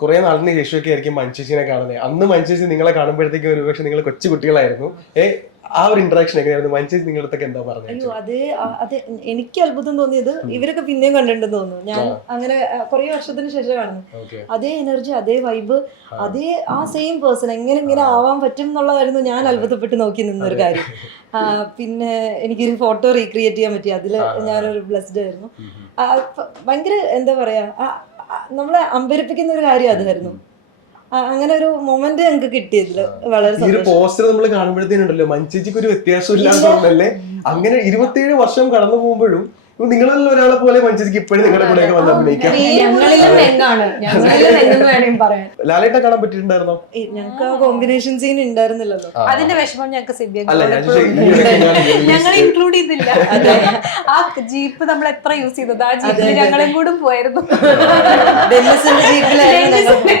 കുറെ നാളിന് ശേഷമൊക്കെ ആയിരിക്കും മഞ്ചേച്ചിനെ കാണുന്നത്. അന്ന് മഞ്ചേച്ചി നിങ്ങളെ കാണുമ്പോഴത്തേക്കും ഒരുപക്ഷെ നിങ്ങൾ കൊച്ചു കുട്ടികളായിരുന്നു. ആ ഒരു ഇന്ററാക്ഷൻ എങ്ങനെയായിരുന്നു? മഞ്ചേച്ചി നിങ്ങളുടെ അടുത്തൊക്കെ എന്താ പറഞ്ഞത്? അയ്യോ അത് എനിക്ക് അത്ഭുതം തോന്നിയത് ഇവരൊക്കെ പിന്നെയും കണ്ടിട്ടുണ്ടെന്ന് തോന്നുന്നു. ഞാൻ അങ്ങനെ കുറെ വർഷത്തിന് ശേഷം കാണുന്നു. അതേ എനർജി, അതേ വൈബ്, അതേ ആ സെയിം പേഴ്സൺ എങ്ങനെ ആവാൻ പറ്റും എന്നുള്ളതായിരുന്നു ഞാൻ അത്ഭുതപ്പെട്ട് നോക്കി നിന്നൊരു കാര്യം. പിന്നെ എനിക്കൊരു ഫോട്ടോ റീക്രിയേറ്റ് ചെയ്യാൻ പറ്റി, അതിൽ ഞാനൊരു ബ്ലെസ്ഡ് ആയിരുന്നു. ഭയങ്കര എന്താ പറയാ, നമ്മളെ അമ്പരിപ്പിക്കുന്ന ഒരു കാര്യം അതായിരുന്നു. അങ്ങനെ ഒരു മൊമെന്റ് ഞങ്ങൾക്ക് കിട്ടിയതില് വളരെ ഈ ഒരു പോസ്റ്റർ നമ്മൾ കാണുമ്പോഴത്തേനുണ്ടല്ലോ മഞ്ചേച്ചിക്ക് ഒരു വ്യത്യാസം ഇല്ലാത്തല്ലേ. അങ്ങനെ 27 വർഷം കടന്നു പോകുമ്പോഴും നിങ്ങളിൽ ഒരാളെ പോലെ മഞ്ചേച്ചിക്ക് ഇപ്പോഴും നിങ്ങളുടെ കൂടെ വന്ന് അഭിനയിക്കാം. ലാലേട്ട കാണാൻ പറ്റിയിട്ടുണ്ടായിരുന്നോ? ഞങ്ങൾക്ക് ആ കോമ്പിനേഷൻ സീൻ ഉണ്ടായിരുന്നില്ലല്ലോ. അതിന്റെ വിഷമം ഞങ്ങൾക്ക് സിബിഐ ഞങ്ങൾ ഞങ്ങൾ ഇൻക്ലൂഡ് ചെയ്തില്ല. ആ ജീപ്പ് നമ്മൾ എത്ര യൂസ് ചെയ്തത്, ആ ജീപ്പിൽ ഞങ്ങളും കൂടെ പോയിരുന്നു. ഡെന്നിസിന്റെ ജീപ്പിലായിരുന്നു. ഓക്കെ.